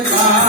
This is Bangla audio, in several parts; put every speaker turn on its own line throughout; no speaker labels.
Bye.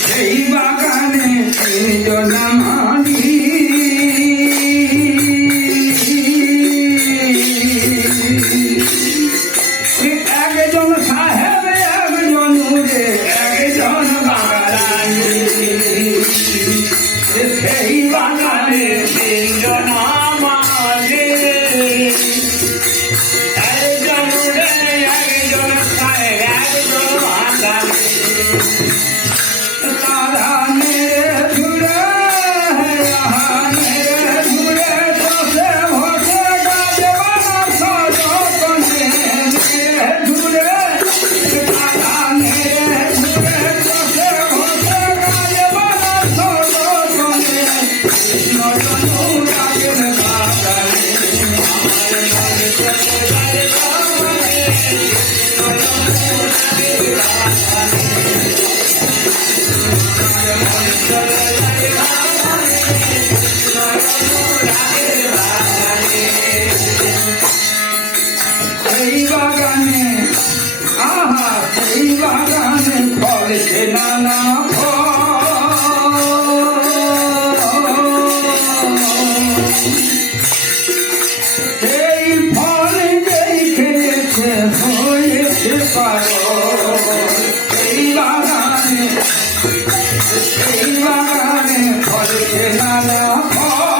সেই বাগানে তিনজন আমার বাগানে ফলছে নানা এই ফল দেখেছে হয়েছে এই বাগানে এই বাগানে ফলছে নানা ফল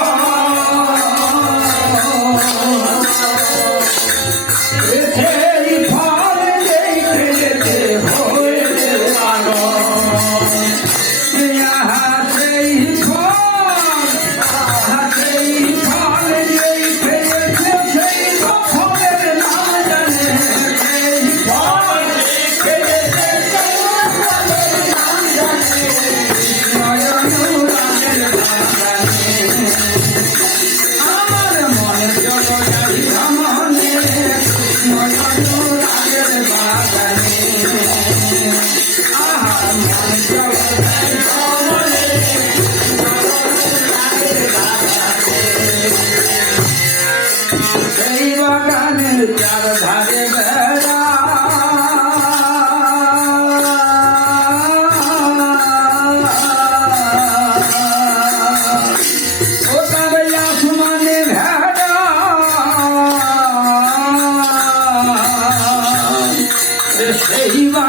এই মা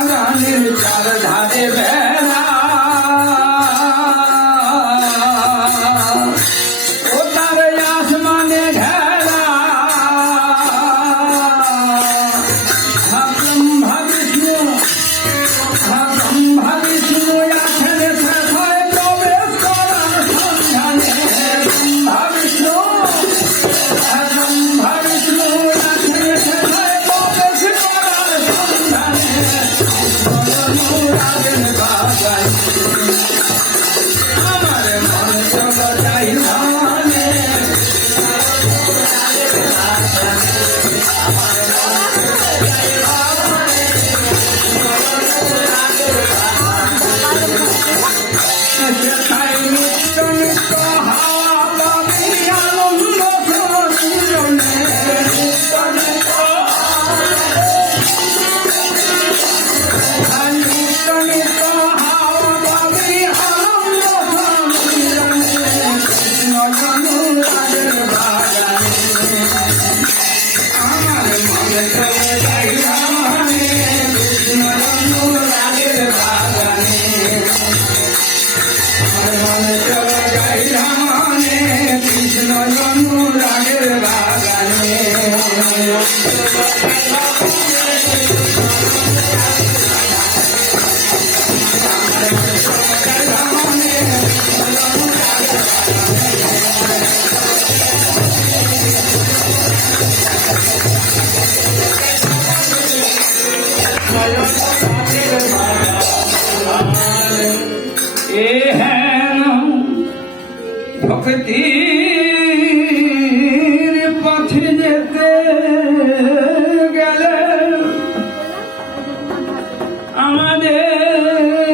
Bakit eh?